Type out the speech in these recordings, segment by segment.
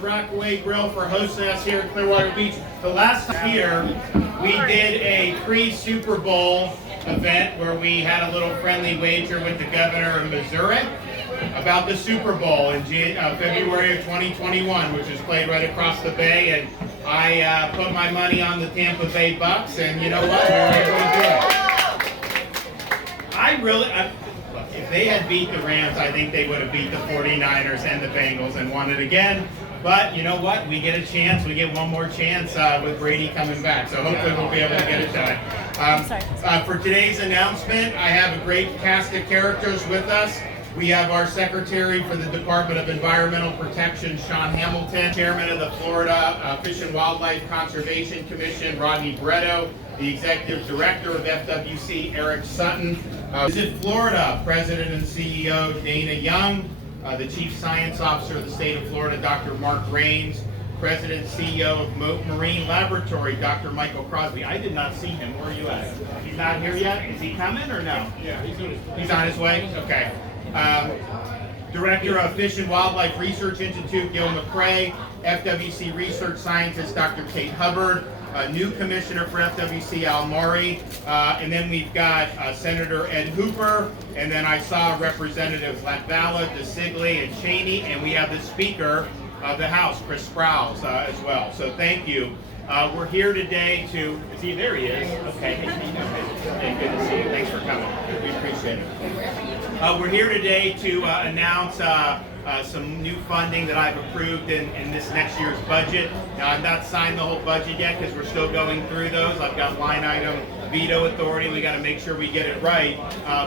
Rockaway Grill for hosting us here at Clearwater Beach. The last time here, we did a pre-Super Bowl event where we had a little friendly wager with the governor of Missouri about the Super Bowl in February of 2021, which was played right across the bay, and I put my money on the Tampa Bay Bucks, and you know what? We were able to do it. If they had beat the Rams, I think they would have beat the 49ers and the Bengals and won it again. But you know what? We get a chance. We get one more chance with Brady coming back. So hopefully we'll be able to get it done. For today's announcement, I have a great cast of characters with us. We have our Secretary for the Department of Environmental Protection, Sean Hamilton, Chairman of the Florida Fish and Wildlife Conservation Commission, Rodney Bretto, the Executive Director of FWC, Eric Sutton, Visit Florida President and CEO, Dana Young, the Chief Science Officer of the state of Florida, Dr. Mark Raines, President and CEO of Mote Marine Laboratory, Dr. Michael Crosby. I did not see him. Where are you at? He's not here yet? Is he coming or no? Yeah, he's on his way? Okay. Director of Fish and Wildlife Research Institute, Gil McCrae, FWC Research Scientist, Dr. Kate Hubbard, new Commissioner for FWC, Al Murray, and then we've got Senator Ed Hooper, and then I saw Representatives Latvala, DeSigli, and Cheney, and we have the Speaker of the House, Chris Sprowls, as well. So thank you. We're here today to, is he, there he is, okay. Hey, good to see you, thanks for coming, we appreciate it. We're here today to announce some new funding that I've approved in this next year's budget. Now, I've not signed the whole budget yet because we're still going through those. I've got line item veto authority. We got to make sure we get it right.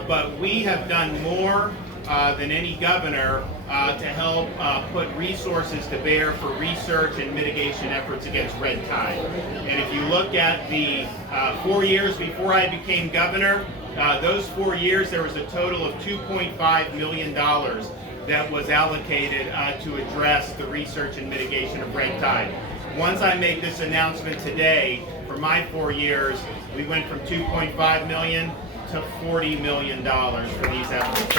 But we have done more than any governor to help put resources to bear for research and mitigation efforts against red tide. And if you look at the 4 years before I became governor, those 4 years there was a total of $2.5 million that was allocated to address the research and mitigation of red tide. Once I make this announcement today, for my 4 years, we went from $2.5 million to $40 million for these efforts.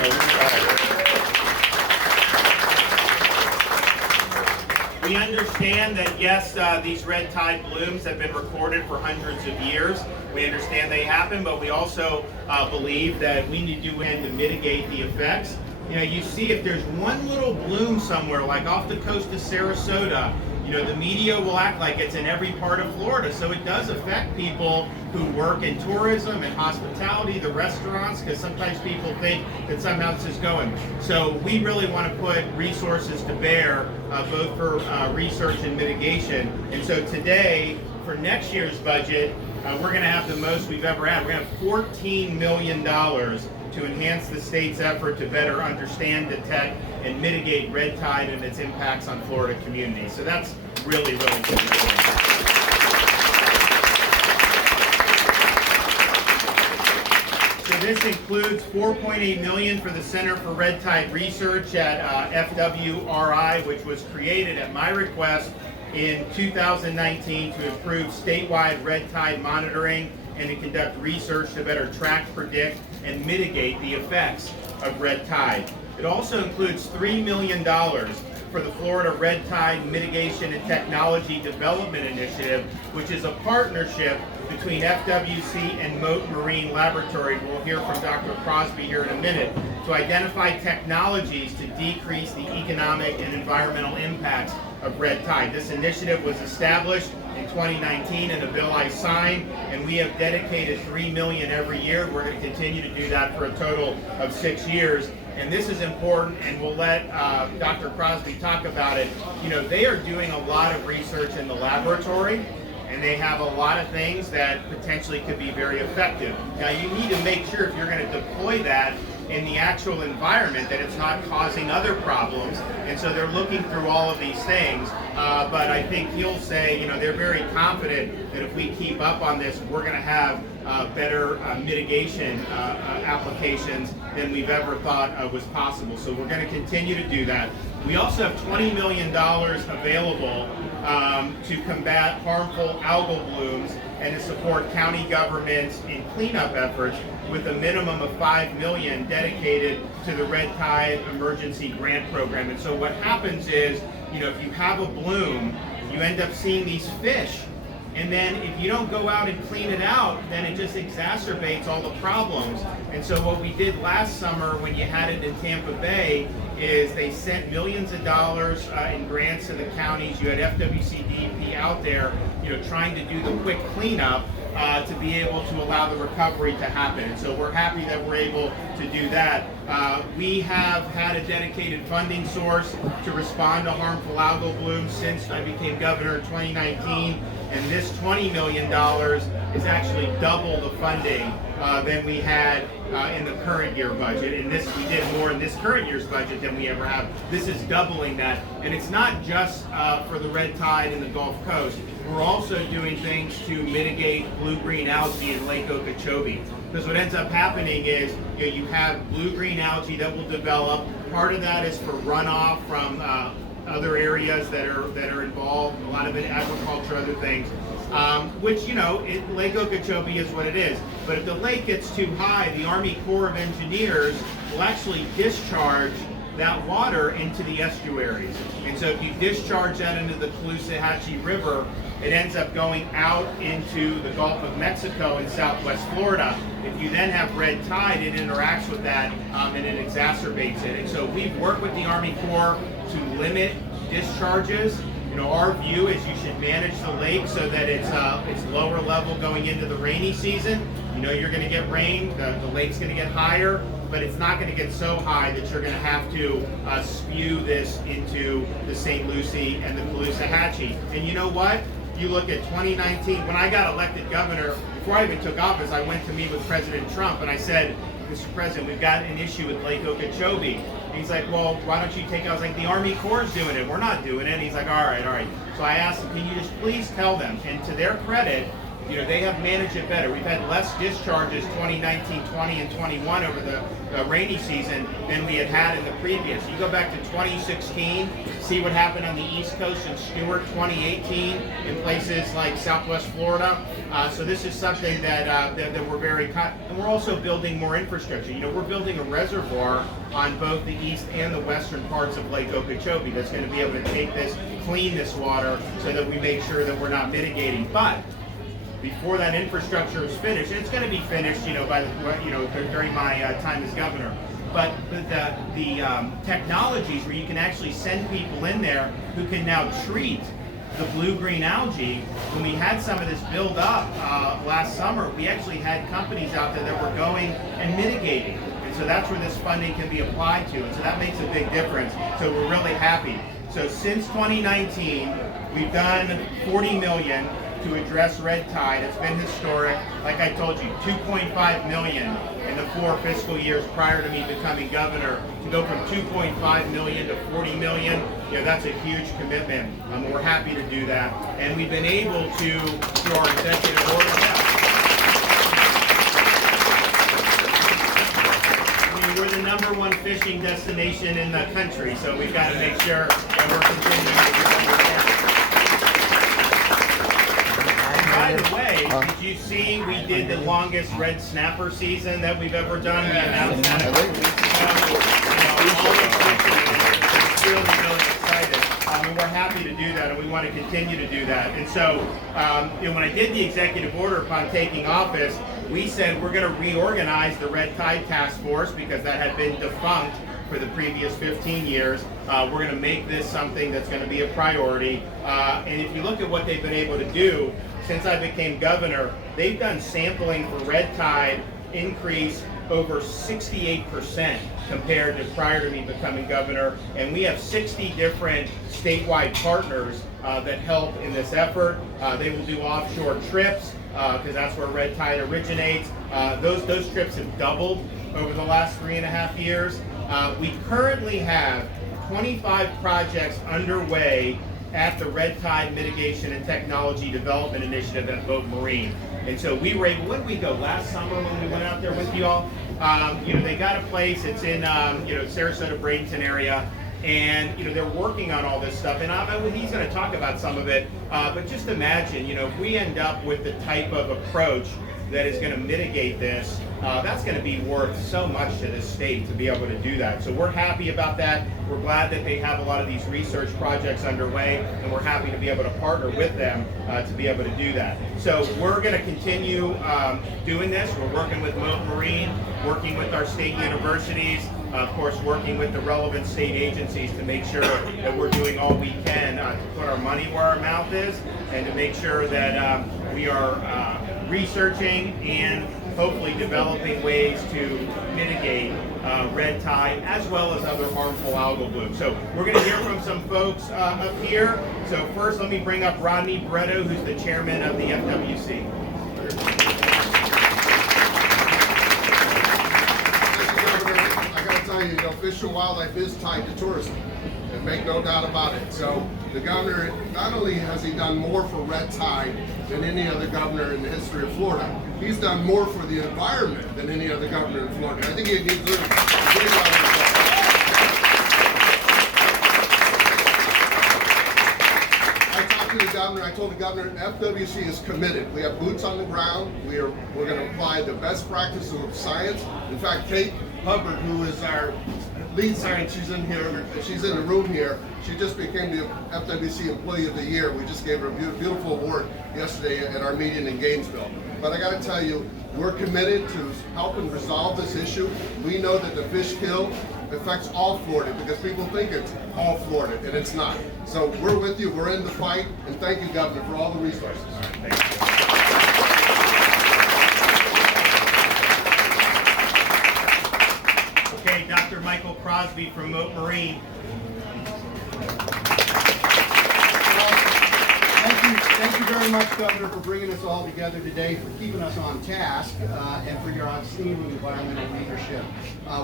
We understand that, yes, these red tide blooms have been recorded for hundreds of years. We understand they happen, but we also believe that we need to do to mitigate the effects. You know, you see if there's one little bloom somewhere, like off the coast of Sarasota, you know, the media will act like it's in every part of Florida. So it does affect people who work in tourism and hospitality, the restaurants, because sometimes people think that somehow this is going. So we really want to put resources to bear, both for research and mitigation. And so today, for next year's budget, we're going to have the most we've ever had. We're going to have $14 million to enhance the state's effort to better understand, detect, and mitigate red tide and its impacts on Florida communities. So that's really, really good. So this includes $4.8 million for the Center for Red Tide Research at FWRI, which was created at my request in 2019 to improve statewide red tide monitoring and to conduct research to better track, predict, and mitigate the effects of red tide. It also includes $3 million for the Florida Red Tide Mitigation and Technology Development Initiative, which is a partnership between FWC and Mote Marine Laboratory. We'll hear from Dr. Crosby here in a minute, to identify technologies to decrease the economic and environmental impacts of red tide. This initiative was established in 2019 in a bill I signed, and we have dedicated $3 million every year. We're going to continue to do that for a total of 6 years. And this is important, and we'll let Dr. Crosby talk about it. You know, they are doing a lot of research in the laboratory, and they have a lot of things that potentially could be very effective. Now, you need to make sure if you're going to deploy that in the actual environment that it's not causing other problems, and so they're looking through all of these things, but I think he'll say, you know, they're very confident that if we keep up on this, we're going to have better mitigation applications than we've ever thought was possible. So we're going to continue to do that. We also have $20 million available to combat harmful algal blooms and to support county governments in cleanup efforts, with a minimum of $5 million dedicated to the Red Tide Emergency Grant Program. And so what happens is, if you have a bloom, you end up seeing these fish. And then if you don't go out and clean it out, then it just exacerbates all the problems. And so what we did last summer when you had it in Tampa Bay is they sent millions of dollars in grants to the counties. You had FWC-DEP out there, trying to do the quick cleanup to be able to allow the recovery to happen. And so we're happy that we're able to do that. We have had a dedicated funding source to respond to harmful algal blooms since I became governor in 2019. And this $20 million is actually double the funding than we had in the current year budget. And we did more in this current year's budget than we ever have. This is doubling that. And it's not just for the red tide in the Gulf Coast. We're also doing things to mitigate blue-green algae in Lake Okeechobee. Because what ends up happening is you have blue-green algae that will develop. Part of that is for runoff from other areas that are involved, a lot of it agriculture, other things, which, Lake Okeechobee is what it is. But if the lake gets too high, the Army Corps of Engineers will actually discharge that water into the estuaries. And so if you discharge that into the Caloosahatchee River, it ends up going out into the Gulf of Mexico and Southwest Florida. If you then have red tide, it interacts with that and it exacerbates it. And so we've worked with the Army Corps to limit discharges. Our view is you should manage the lake so that it's lower level going into the rainy season. You're going to get rain, the lake's going to get higher, but it's not going to get so high that you're going to have to spew this into the St. Lucie and the Caloosahatchee. And you know what? You look at 2019, when I got elected governor, before I even took office, I went to meet with President Trump and I said, Mr. President, we've got an issue with Lake Okeechobee. And he's like, well, why don't you take it? I was like, the Army Corps is doing it. We're not doing it. And he's like, all right. So I asked him, can you just please tell them? And to their credit, they have managed it better. We've had less discharges 2019, 20, and 21 over the rainy season than we had in the previous. You go back to 2016, see what happened on the East Coast in Stewart, 2018 in places like Southwest Florida. So this is something that we're very, and we're also building more infrastructure. We're building a reservoir on both the east and the western parts of Lake Okeechobee that's going to be able to take this, clean this water so that we make sure that we're not mitigating. But before that infrastructure is finished, and it's going to be finished, during my time as governor. But the technologies where you can actually send people in there who can now treat the blue-green algae. When we had some of this build up last summer, we actually had companies out there that were going and mitigating. And so that's where this funding can be applied to. And so that makes a big difference. So we're really happy. So since 2019, we've done $40 million to address red tide. It's been historic. Like I told you, $2.5 million in the 4 fiscal years prior to me becoming governor. To go from $2.5 million to $40 million, that's a huge commitment. We're happy to do that. And we've been able to, through our executive order, we're the #1 fishing destination in the country, so we've got to make sure that we're continuing to do what we can. By the way, did you see we did the longest red snapper season that we've ever done? We announced that a couple weeks ago. All the fishing, really excited. And we're happy to do that, and we want to continue to do that. And so, when I did the executive order upon taking office, we said we're going to reorganize the Red Tide Task Force because that had been defunct for the previous 15 years. We're going to make this something that's going to be a priority. And if you look at what they've been able to do since I became governor, they've done sampling for red tide increase over 68% compared to prior to me becoming governor. And we have 60 different statewide partners that help in this effort. They will do offshore trips because that's where red tide originates. Those trips have doubled over the last 3.5 years. We currently have 25 projects underway at the Red Tide Mitigation and Technology Development Initiative at Mote Marine. And so we were able, when did we go? Last summer when we went out there with you all? They got a place, it's in Sarasota, Bradenton area, and they're working on all this stuff. And he's going to talk about some of it, but just imagine, if we end up with the type of approach that is going to mitigate this, that's going to be worth so much to this state to be able to do that. So we're happy about that. We're glad that they have a lot of these research projects underway, and we're happy to be able to partner with them to be able to do that. So we're going to continue doing this. We're working with Mote Marine, working with our state universities, of course working with the relevant state agencies to make sure that we're doing all we can to put our money where our mouth is, and to make sure that we are researching and hopefully developing ways to mitigate red tide as well as other harmful algal blooms. So we're going to hear from some folks up here. So first let me bring up Rodney Barretto, who's the chairman of the FWC. You know, fish and wildlife is tied to tourism, and make no doubt about it. So the governor, not only has he done more for red tide than any other governor in the history of Florida, he's done more for the environment than any other governor in Florida. I think he deserves a big round of applause. I told the governor, FWC is committed. We have boots on the ground. We're going to apply the best practices of science. In fact, Kate Hubbard, who is our lead scientist, she's in here. She's in the room here. She just became the FWC Employee of the Year. We just gave her a beautiful award yesterday at our meeting in Gainesville. But I got to tell you, we're committed to helping resolve this issue. We know that the fish kill affects all Florida because people think it's all Florida, and it's not. So we're with you. We're in the fight, and thank you, Governor, for all the resources. All right, thank you. Okay, Dr. Michael Crosby from Mote Marine. Thank you very much, Governor, for bringing us all together today, for keeping us on task, and for your outstanding environmental leadership,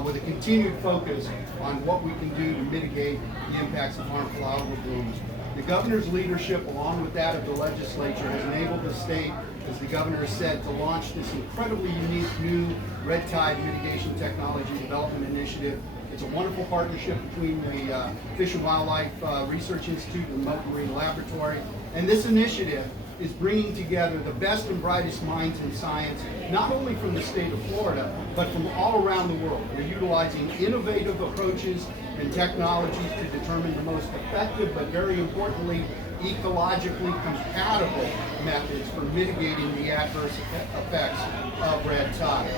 with a continued focus on what we can do to mitigate the impacts of harmful algal blooms. The Governor's leadership, along with that of the legislature, has enabled the state, as the Governor has said, to launch this incredibly unique new red tide mitigation technology development initiative. It's a wonderful partnership between the Fish and Wildlife Research Institute and the Mote Marine Laboratory. And this initiative is bringing together the best and brightest minds in science, not only from the state of Florida, but from all around the world. We're utilizing innovative approaches and technologies to determine the most effective, but very importantly, ecologically compatible methods for mitigating the adverse effects of red tide.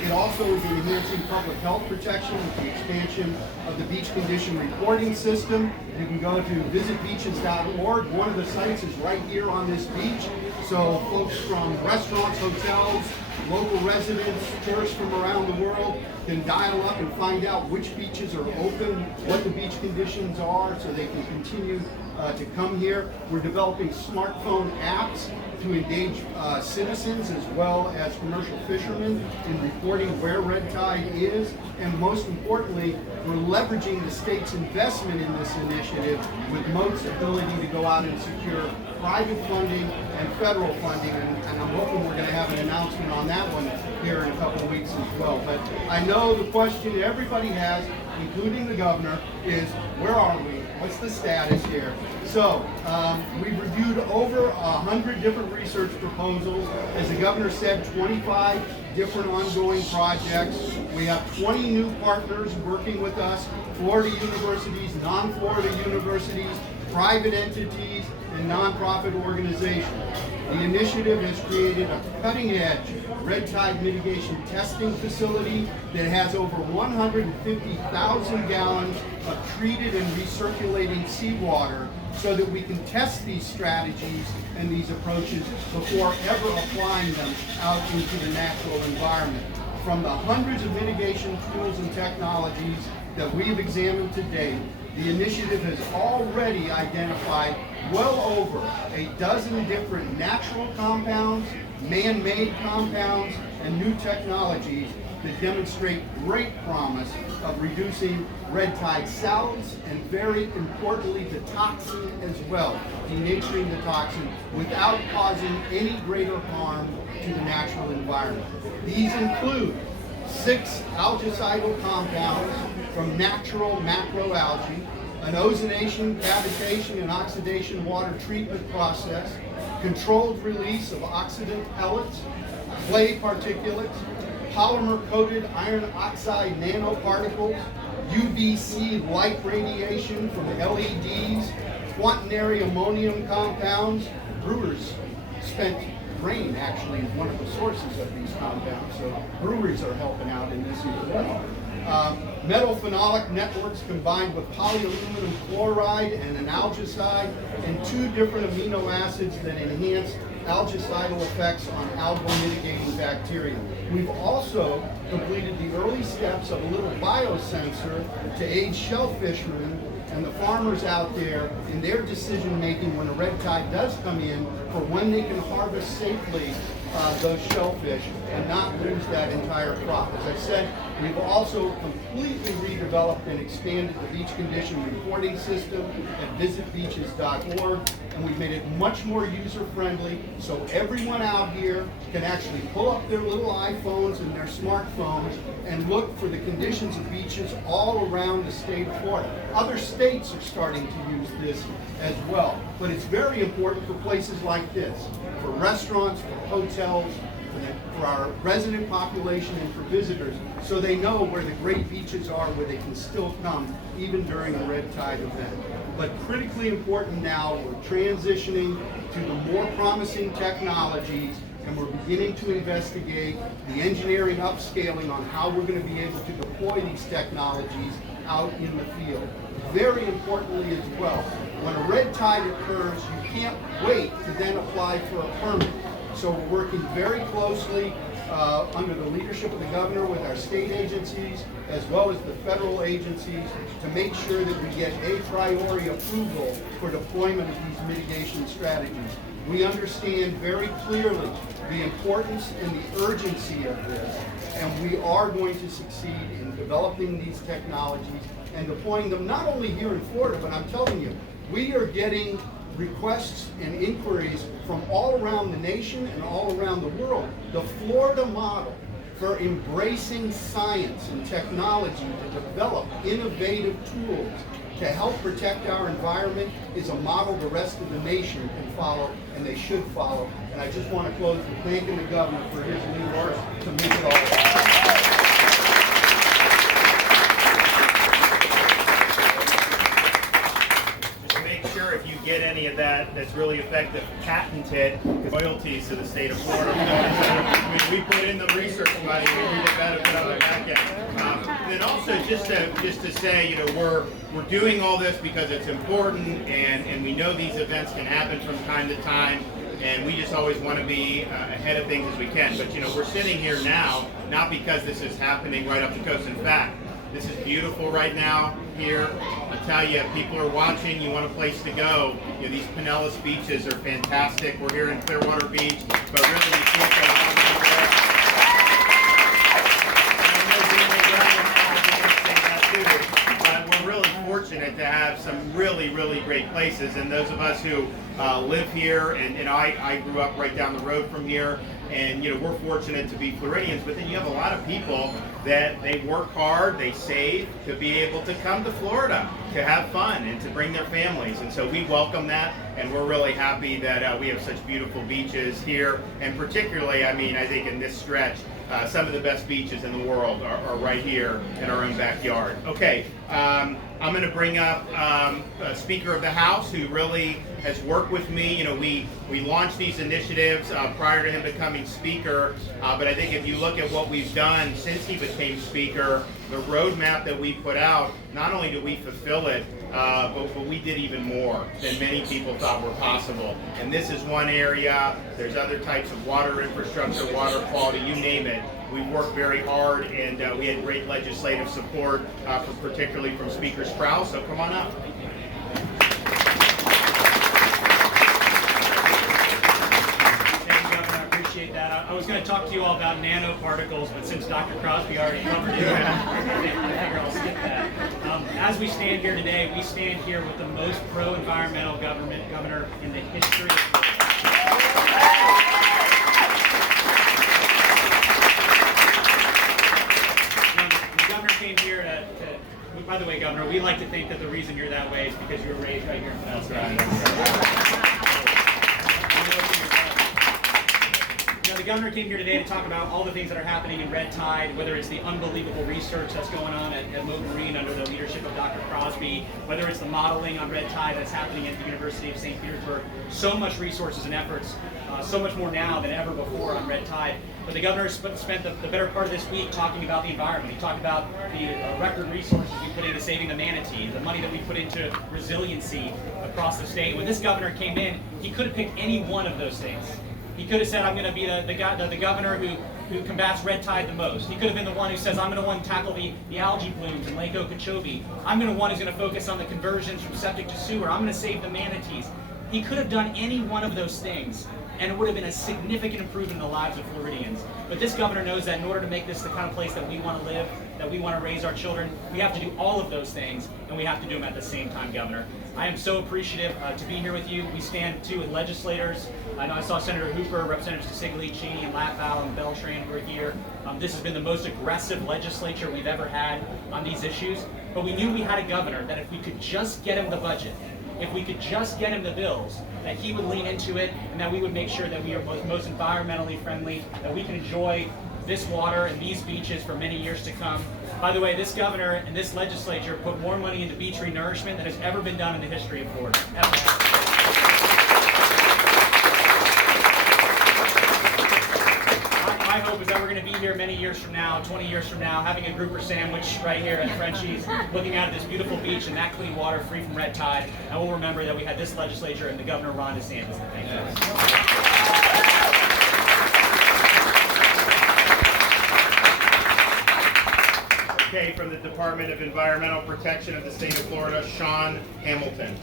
It also is enhancing public health protection with the expansion of the beach condition reporting system. You can go to visitbeaches.org. One of the sites is right here on this beach. So folks from restaurants, hotels, local residents, tourists from around the world can dial up and find out which beaches are open, what the beach conditions are, so they can continue to come here. We're developing smartphone apps to engage citizens as well as commercial fishermen in reporting where red tide is. And most importantly, we're leveraging the state's investment in this initiative with Mote's ability to go out and secure private funding and federal funding, and I'm hoping we're going to have an announcement on that one here in a couple of weeks as well. But I know the question everybody has, including the governor, is where are we? What's the status here? So we've reviewed over 100 different research proposals. As the governor said, 25 different ongoing projects. We have 20 new partners working with us, Florida universities, non-Florida universities, private entities, and nonprofit organizations. The initiative has created a cutting-edge red tide mitigation testing facility that has over 150,000 gallons of treated and recirculating seawater, so that we can test these strategies and these approaches before ever applying them out into the natural environment. From the hundreds of mitigation tools and technologies that we've examined to date, the initiative has already identified well over a dozen different natural compounds, man-made compounds, and new technologies that demonstrate great promise of reducing red tide cells and, very importantly, the toxin as well, denaturing the toxin without causing any greater harm to the natural environment. These include 6 algacidal compounds from natural macroalgae, an ozonation, cavitation, and oxidation water treatment process, controlled release of oxidant pellets, clay particulates, polymer-coated iron oxide nanoparticles, UVC light radiation from LEDs, quaternary ammonium compounds. Brewers spent grain actually is one of the sources of these compounds, so breweries are helping out in this as well. Metal phenolic networks combined with polyaluminum chloride and an algicide and 2 different amino acids that enhance algicidal effects on algal mitigating bacteria. We've also completed the early steps of a little biosensor to aid shellfishermen and the farmers out there in their decision making when a red tide does come in for when they can harvest safely those shellfish and not lose that entire crop. As I said, we've also completely redeveloped and expanded the beach condition reporting system at visitbeaches.org, and we've made it much more user-friendly so everyone out here can actually pull up their little iPhones and their smartphones and look for the conditions of beaches all around the state of Florida. Other states are starting to use this as well, but it's very important for places like this, for restaurants, for hotels, for our resident population and for visitors, so they know where the great beaches are, where they can still come even during a red tide event. But critically important now, we're transitioning to the more promising technologies, and we're beginning to investigate the engineering upscaling on how we're going to be able to deploy these technologies out in the field. Very importantly as well, when a red tide occurs, you can't wait to then apply for a permit. So we're working very closely under the leadership of the governor with our state agencies as well as the federal agencies to make sure that we get a priori approval for deployment of these mitigation strategies. We understand very clearly the importance and the urgency of this, and we are going to succeed in developing these technologies and deploying them not only here in Florida, but I'm telling you, we are getting requests and inquiries from all around the nation and all around the world. The Florida model for embracing science and technology to develop innovative tools to help protect our environment is a model the rest of the nation can follow, and they should follow. And I just want to close with thanking the governor for his leadership to make it all happen. If you get any of that that's really effective, patent it, royalties to the state of Florida. we put in the research money, we need the benefit of the back end. Then also just to say, you know, we're doing all this because it's important, and we know these events can happen from time to time, and we just always want to be ahead of things as we can. But you know, we're sitting here now not because this is happening right up the coast. In fact, this is beautiful right now here. I tell you, people are watching. You want a place to go. You know, these Pinellas beaches are fantastic. We're here in Clearwater Beach, but really we can't get out of but we're really fortunate to have some really, really great places. And those of us who live here, and I grew up right down the road from here, and you know, we're fortunate to be Floridians, but then you have a lot of people that they work hard, they save to be able to come to Florida to have fun and to bring their families, and so we welcome that, and we're really happy that we have such beautiful beaches here, and particularly, I mean, I think in this stretch, some of the best beaches in the world are right here in our own backyard. Okay, I'm going to bring up a Speaker of the House who really has worked with me. You know, we launched these initiatives prior to him becoming Speaker, but I think if you look at what we've done since he became Speaker, the roadmap that we put out, not only did we fulfill it, but we did even more than many people thought were possible. And this is one area. There's other types of water infrastructure, water quality, you name it. We've worked very hard, and we had great legislative support, particularly from Speaker Strauss. So come on up. That. I was going to talk to you all about nanoparticles, but since Dr. Crosby already covered it, I figure I'll skip that. As we stand here today, we stand here with the most pro-environmental governor in the history of the governor came here to, by the way, Governor, we like to think that the reason you're that way is because you were raised right here in Pinellas. Now, the governor came here today to talk about all the things that are happening in red tide, whether it's the unbelievable research that's going on at Mote Marine under the leadership of Dr. Crosby, whether it's the modeling on red tide that's happening at the University of St. Petersburg. So much resources and efforts, so much more now than ever before on red tide. But the governor spent the better part of this week talking about the environment. He talked about the record resources we put into saving the manatee, the money that we put into resiliency across the state. When this governor came in, he could have picked any one of those things. He could have said, I'm going to be the governor who combats red tide the most. He could have been the one who says, I'm going to want to tackle the algae blooms in Lake Okeechobee. I'm going to one who's going to focus on the conversions from septic to sewer. I'm going to save the manatees. He could have done any one of those things, and it would have been a significant improvement in the lives of Floridians. But this governor knows that in order to make this the kind of place that we want to live, that we want to raise our children, we have to do all of those things, and we have to do them at the same time, Governor. I am so appreciative to be here with you. We stand too with legislators. I know I saw Senator Hooper, Representatives DeSantis, Cheney, and Lappow, and Beltran who are here. This has been the most aggressive legislature we've ever had on these issues. But we knew we had a governor that if we could just get him the budget, if we could just get him the bills, that he would lean into it, and that we would make sure that we are most environmentally friendly, that we can enjoy this water and these beaches for many years to come. By the way, this governor and this legislature put more money into beach renourishment than has ever been done in the history of Florida. Ever. My hope is that we're going to be here many years from now, 20 years from now, having a grouper sandwich right here at Frenchy's, looking out at this beautiful beach and that clean water free from red tide. And we'll remember that we had this legislature and the Governor Ron DeSantis. Thank you. Okay, from the Department of Environmental Protection of the state of Florida, Sean Hamilton.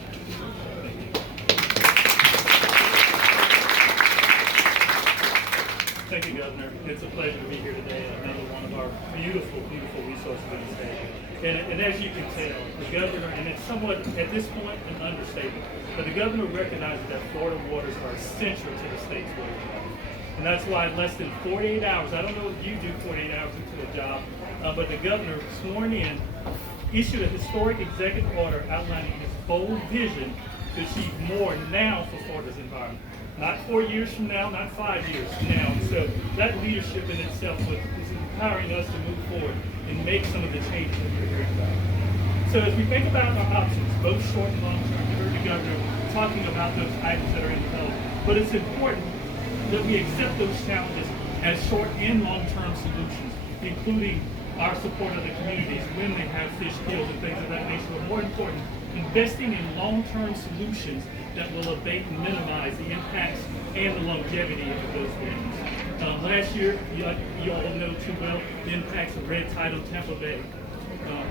Thank you, Governor. It's a pleasure to be here today at another one of our beautiful, beautiful resources in the state. And as you can tell, the governor, and it's somewhat, at this point, an understatement, but the governor recognizes that Florida waters are essential to the state's way of life. And that's why in less than 48 hours, I don't know what you do 48 hours into a job, but the governor, sworn in, issued a historic executive order outlining his bold vision to achieve more now for Florida's environment. Not 4 years from now, not 5 years from now. So that leadership in itself is empowering us to move forward and make some of the changes that we're hearing about. So as we think about our options, both short and long term, you heard the governor talking about those items that are in the bill, but it's important that we accept those challenges as short and long term solutions, including our support of the communities when they have fish kills and things of that nature, but more important, investing in long-term solutions that will abate and minimize the impacts and the longevity of those dams. Last year, you all know too well the impacts of red tide on Tampa Bay.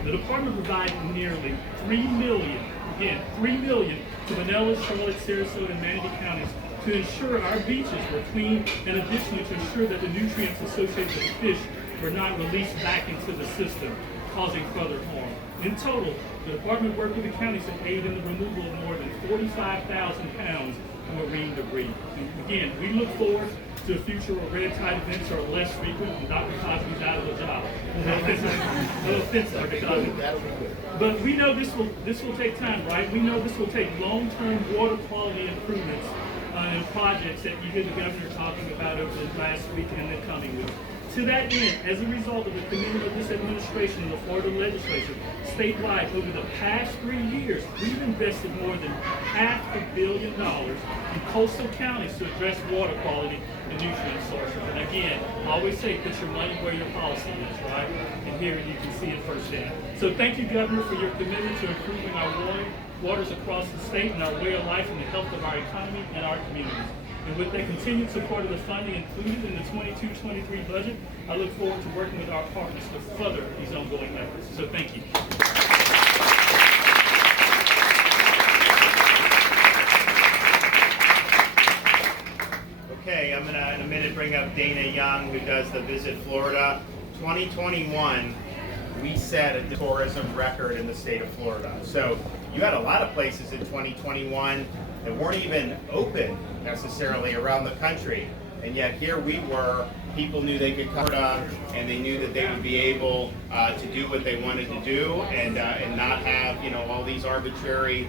The department provided nearly $3 million, again, $3 million to Pinellas, Charlotte, Sarasota, and Manatee counties to ensure our beaches were clean, and additionally to ensure that the nutrients associated with fish were not released back into the system, causing further harm. In total, the department worked with the counties to aid in the removal of more than 45,000 pounds of marine debris. And again, we look forward to a future where red tide events are less frequent and Dr. Cosby's out of the job. No offense, Dr. Cosby. But we know this will take time, right? We know this will take long-term water quality improvements and projects that you hear the governor talking about over the last week and the coming week. To that end, as a result of the commitment of this administration and the Florida legislature, statewide, over the past 3 years, we've invested more than $500 million in coastal counties to address water quality and nutrient sources. And again, I always say, put your money where your policy is, right? And here you can see it firsthand. So thank you, Governor, for your commitment to improving our waters across the state and our way of life and the health of our economy and our communities. And with the continued support of the funding included in the 22-23 budget, I look forward to working with our partners to further these ongoing efforts. So thank you. Okay, I'm gonna in a minute bring up Dana Young, who does the Visit Florida. 2021, we set a tourism record in the state of Florida. So you had a lot of places in 2021 that weren't even open necessarily around the country, and yet here we were. People knew they could cover it up, and they knew that they would be able to do what they wanted to do, and not have all these arbitrary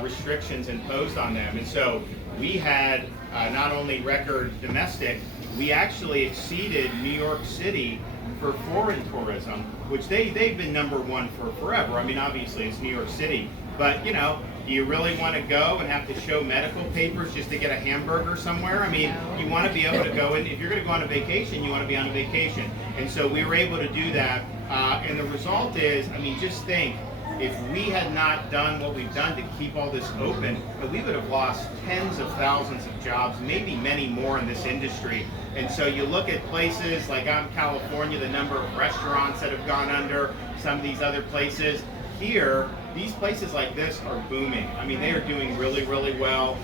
restrictions imposed on them. And so we had not only record domestic, we actually exceeded New York City for foreign tourism, which they've been #1 for forever. I mean, obviously it's New York City, but you know, do you really want to go and have to show medical papers just to get a hamburger somewhere? I mean, you want to be able to go, and if you're going to go on a vacation, you want to be on a vacation. And so we were able to do that, and the result is, I mean, just think, if we had not done what we've done to keep all this open, we would have lost tens of thousands of jobs, maybe many more in this industry. And so you look at places like out in California, the number of restaurants that have gone under, some of these other places. Here, these places like this are booming. I mean, they are doing really, really well.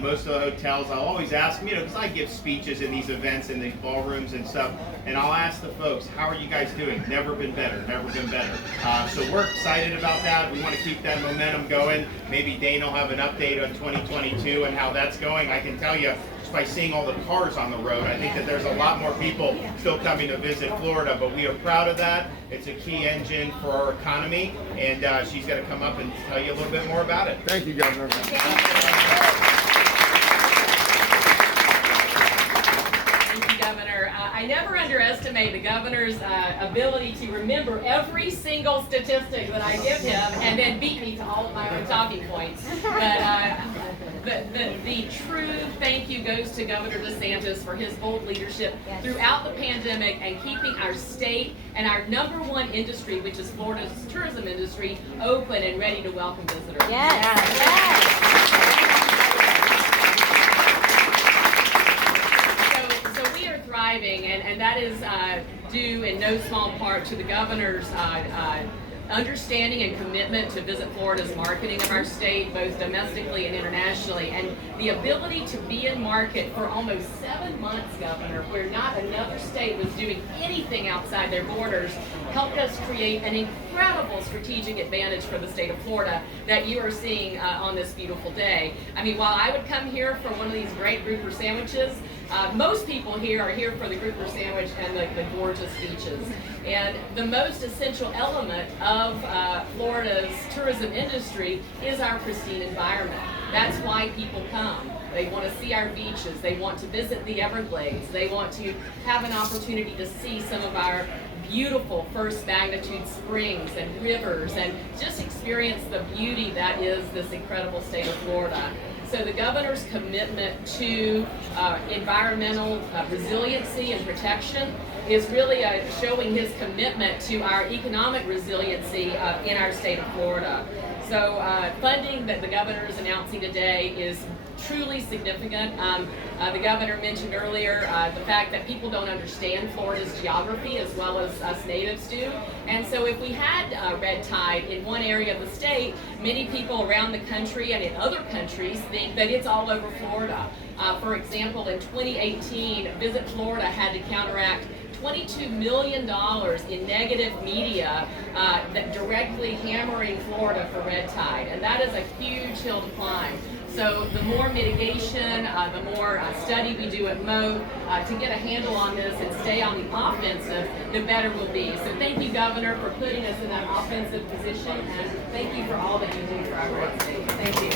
Most of the hotels, I'll always ask, you know, because I give speeches in these events, in these ballrooms and stuff, and I'll ask the folks, how are you guys doing? Never been better, never been better. So we're excited about that. We want to keep that momentum going. Maybe Dane will have an update on 2022 and how that's going. I can tell you, just by seeing all the cars on the road, I think that there's a lot more people still coming to visit Florida, but we are proud of that. It's a key engine for our economy, and she's going to come up and tell you a little bit more about it. Thank you, Governor. Thank you, Governor. I never underestimate the governor's ability to remember every single statistic that I give him and then beat me to all of my own talking points. But the true thank you goes to Governor DeSantis for his bold leadership throughout the pandemic and keeping our state and our #1 industry, which is Florida's tourism industry, open and ready to welcome visitors. So we are thriving, and that is due in no small part to the governor's understanding and commitment to Visit Florida's marketing of our state, both domestically and internationally, and the ability to be in market for almost 7 months, Governor, where not another state was doing anything outside their borders, helped us create an incredible strategic advantage for the state of Florida that you are seeing on this beautiful day. I mean, while I would come here for one of these great grouper sandwiches, most people here are here for the grouper sandwich and the gorgeous beaches. And the most essential element of Florida's tourism industry is our pristine environment. That's why people come. They want to see our beaches. They want to visit the Everglades. They want to have an opportunity to see some of our beautiful first magnitude springs and rivers and just experience the beauty that is this incredible state of Florida. So the governor's commitment to environmental resiliency and protection is really showing his commitment to our economic resiliency in our state of Florida. So funding that the governor is announcing today is truly significant. The governor mentioned earlier the fact that people don't understand Florida's geography as well as us natives do. And so if we had red tide in one area of the state, many people around the country and in other countries think that it's all over Florida. For example, in 2018, Visit Florida had to counteract $22 million in negative media that directly hammering Florida for red tide. And that is a huge hill to climb. So the more mitigation, the more study we do at Mote to get a handle on this and stay on the offensive, the better we'll be. So thank you, Governor, for putting us in that offensive position, and thank you for all that you do for our great state. Thank you.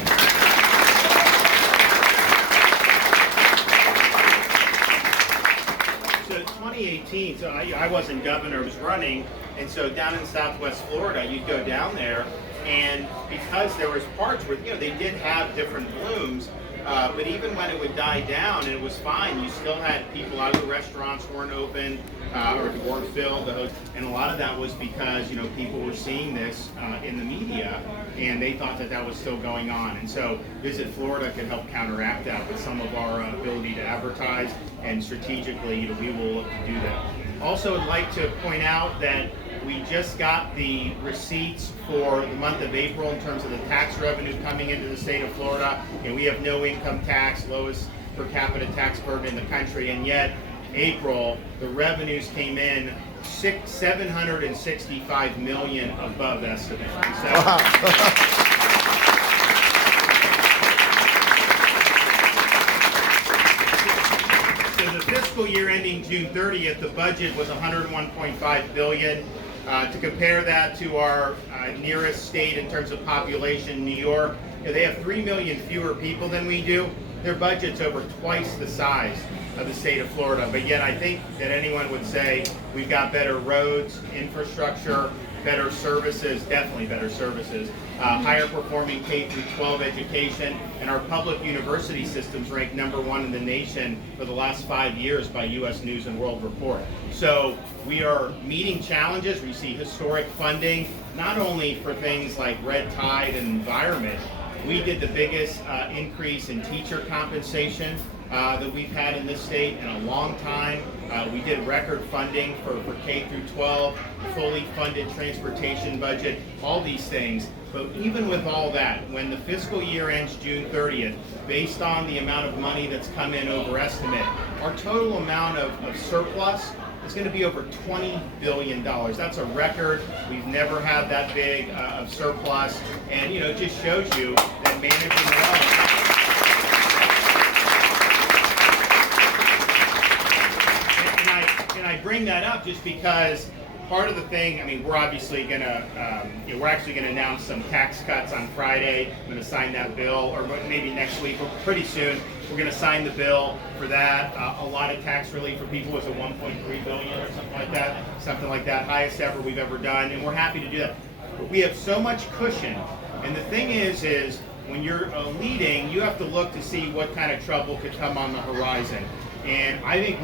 So 2018, so I wasn't governor, I was running, and so down in Southwest Florida, you'd go down there, and because there was parts where, you know, they did have different blooms, but even when it would die down and it was fine, you still had people out of the restaurants weren't open or weren't filled, and a lot of that was because, you know, people were seeing this in the media and they thought that that was still going on. And so Visit Florida could help counteract that with some of our ability to advertise, and strategically, you know, we will look to do that. Also, I'd like to point out that we just got the receipts for the month of April in terms of the tax revenue coming into the state of Florida, and we have no income tax, lowest per capita tax burden in the country, and yet April, the revenues came in $765 million above estimate. So the fiscal year ending June 30th, the budget was $101.5 billion. To compare that to our nearest state in terms of population, New York, you know, they have 3 million fewer people than we do, their budget's over twice the size of the state of Florida. But yet I think that anyone would say we've got better roads, infrastructure, better services, definitely better services, higher performing K through 12 education, and our public university systems ranked #1 in the nation for the last 5 years by U.S. News and World Report. So we are meeting challenges. We see historic funding, not only for things like red tide and environment. We did the biggest increase in teacher compensation that we've had in this state in a long time. We did record funding for K through 12, fully funded transportation budget, all these things. But even with all that, when the fiscal year ends June 30th, based on the amount of money that's come in over estimate, our total amount of surplus is going to be over $20 billion. That's a record. We've never had that big of surplus. And, it just shows you that managing well. And I bring that up just because part of the thing, we're obviously going to, we're actually going to announce some tax cuts on Friday. I'm going to sign that bill, or maybe next week, or pretty soon. We're going to sign the bill for that. A lot of tax relief for people was a $1.3 billion or something like that, highest ever we've ever done, and we're happy to do that. But we have so much cushion, and the thing is when you're leading, you have to look to see what kind of trouble could come on the horizon. And I think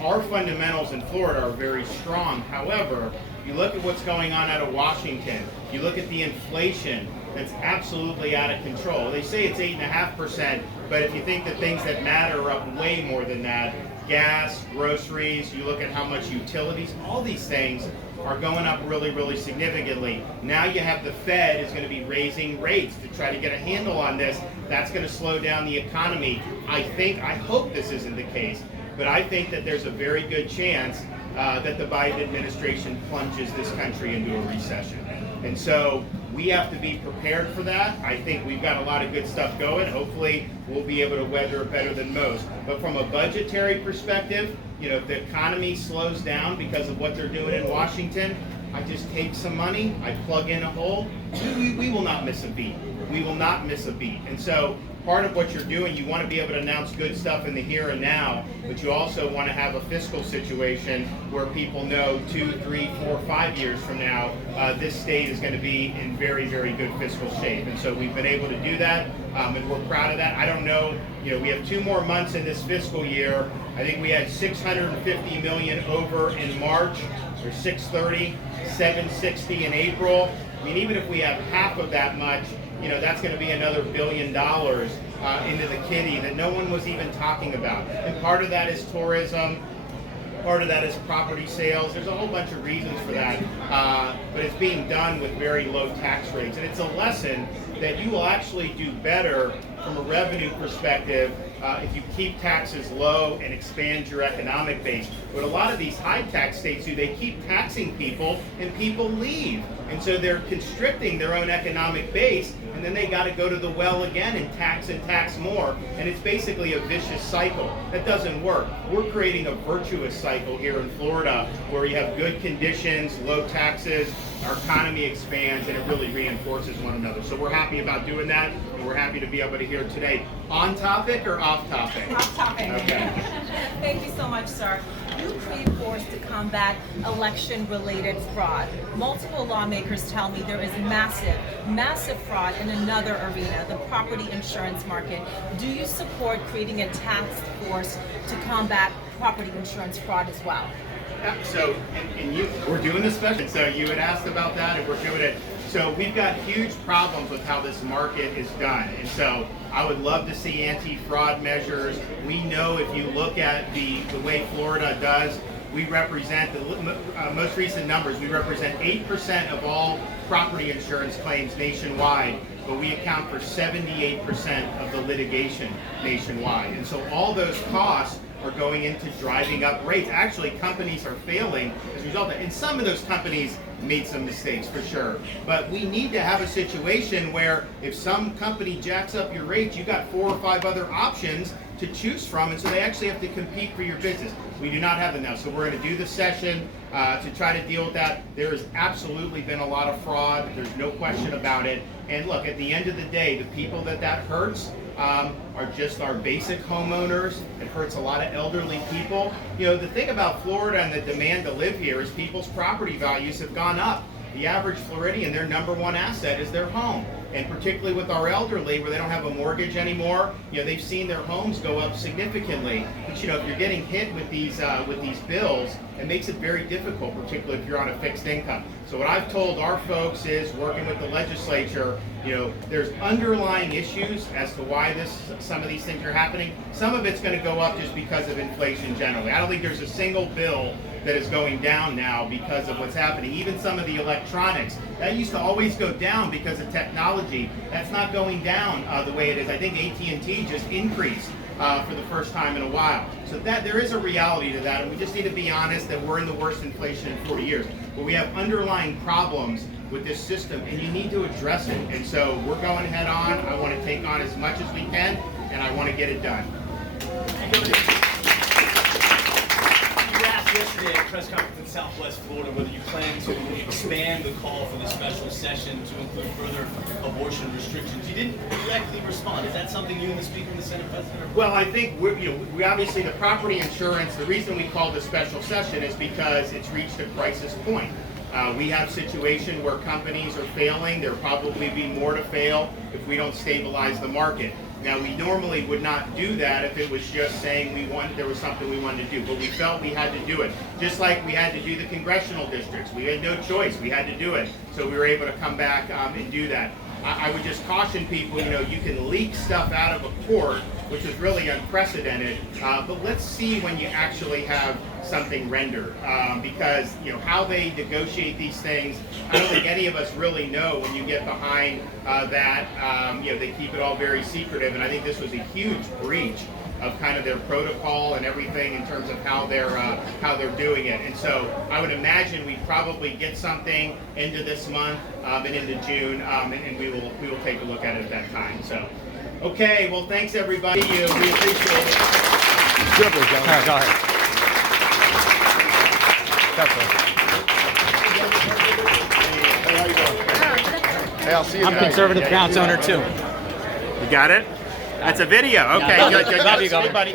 our fundamentals in Florida are very strong. However, you look at what's going on out of Washington, you look at the inflation that's absolutely out of control. They say it's 8.5%, but if you think the things that matter are up way more than that, gas, groceries, you look at how much utilities, all these things are going up really, really significantly. Now you have the Fed is going to be raising rates to try to get a handle on this. That's going to slow down the economy. I hope this isn't the case, but I think that there's a very good chance that the Biden administration plunges this country into a recession. And so we have to be prepared for that. I think we've got a lot of good stuff going. Hopefully we'll be able to weather it better than most. But from a budgetary perspective, if the economy slows down because of what they're doing in Washington, I just take some money, I plug in a hole, we will not miss a beat. We will not miss a beat. And so part of what you're doing, you want to be able to announce good stuff in the here and now, but you also want to have a fiscal situation where people know 2, 3, 4, 5 years from now, this state is going to be in very, very good fiscal shape. And so we've been able to do that, and we're proud of that. I don't know, we have 2 more months in this fiscal year. I think we had $650 million over in March, or 630, 760 in April. Even if we have half of that much, that's going to be another $1 billion into the kitty that no one was even talking about. And part of that is tourism. Part of that is property sales. There's a whole bunch of reasons for that, but it's being done with very low tax rates. And it's a lesson that you will actually do better from a revenue perspective if you keep taxes low and expand your economic base. What a lot of these high tax states do, they keep taxing people and people leave. And so they're constricting their own economic base, and then they got to go to the well again and tax more. And it's basically a vicious cycle. That doesn't work. We're creating a virtuous cycle here in Florida where you have good conditions, low taxes, our economy expands, and it really reinforces one another. So we're happy about doing that, and we're happy to be able to hear today. On topic or off topic? Off topic. Okay. Thank you so much, sir. You create force to combat election-related fraud. Multiple lawmakers tell me there is massive fraud in another arena, the property insurance market. Do you support creating a task force to combat property insurance fraud as well? Yeah, so, we're doing this special. So you had asked about that, and we're doing it. So we've got huge problems with how this market is done. And so I would love to see anti-fraud measures. We know if you look at the way Florida does, we represent, the most recent numbers, we represent 8% of all property insurance claims nationwide, but we account for 78% of the litigation nationwide. And so all those costs are going into driving up rates. Actually, companies are failing as a result of it. And some of those companies made some mistakes for sure. But we need to have a situation where if some company jacks up your rates, you got 4 or 5 other options to choose from, and so they actually have to compete for your business. We do not have them now, so we're going to do the session to try to deal with that. There has absolutely been a lot of fraud. There's no question about it. And look, at the end of the day, the people that hurts are just our basic homeowners. It hurts a lot of elderly people. You know, the thing about Florida and the demand to live here is people's property values have gone up. The average Floridian, their number one asset is their home. And particularly with our elderly, where they don't have a mortgage anymore, you know, they've seen their homes go up significantly. But you know, if you're getting hit with these bills, it makes it very difficult, particularly if you're on a fixed income. So what I've told our folks is, working with the legislature, you know, there's underlying issues as to why some of these things are happening. Some of it's going to go up just because of inflation generally. I don't think there's a single bill that is going down now because of what's happening. Even some of the electronics, that used to always go down because of technology. That's not going down the way it is. I think AT&T just increased for the first time in a while. So that there is a reality to that, and we just need to be honest that we're in the worst inflation in 40 years. But we have underlying problems with this system, and you need to address it. And so we're going head on. I want to take on as much as we can, and I want to get it done. Yesterday at a press conference in Southwest Florida whether you plan to expand the call for the special session to include further abortion restrictions. You didn't directly respond. Is that something you and the Speaker and the Senate President are? Well, I think we obviously, the property insurance, the reason we called the special session is because it's reached a crisis point. We have a situation where companies are failing. There'll probably be more to fail if we don't stabilize the market. Now, we normally would not do that if it was just saying there was something we wanted to do, but we felt we had to do it. Just like we had to do the congressional districts. We had no choice. We had to do it. So we were able to come back and do that. I would just caution people, you know, you can leak stuff out of a court, which is really unprecedented, but let's see when you actually have something rendered, because, you know, how they negotiate these things, I don't think any of us really know when you get behind that. You know, they keep it all very secretive, and I think this was a huge breach of kind of their protocol and everything in terms of how they're doing it. And so I would imagine we probably get something into this month and into June, and we will take a look at it at that time. So, okay, well, thanks everybody. We appreciate it. All right, go ahead. Hey, I'll see you. I'm a conservative accounts owner too. You got it? That's a video. Okay, good. Love you, Hey, buddy.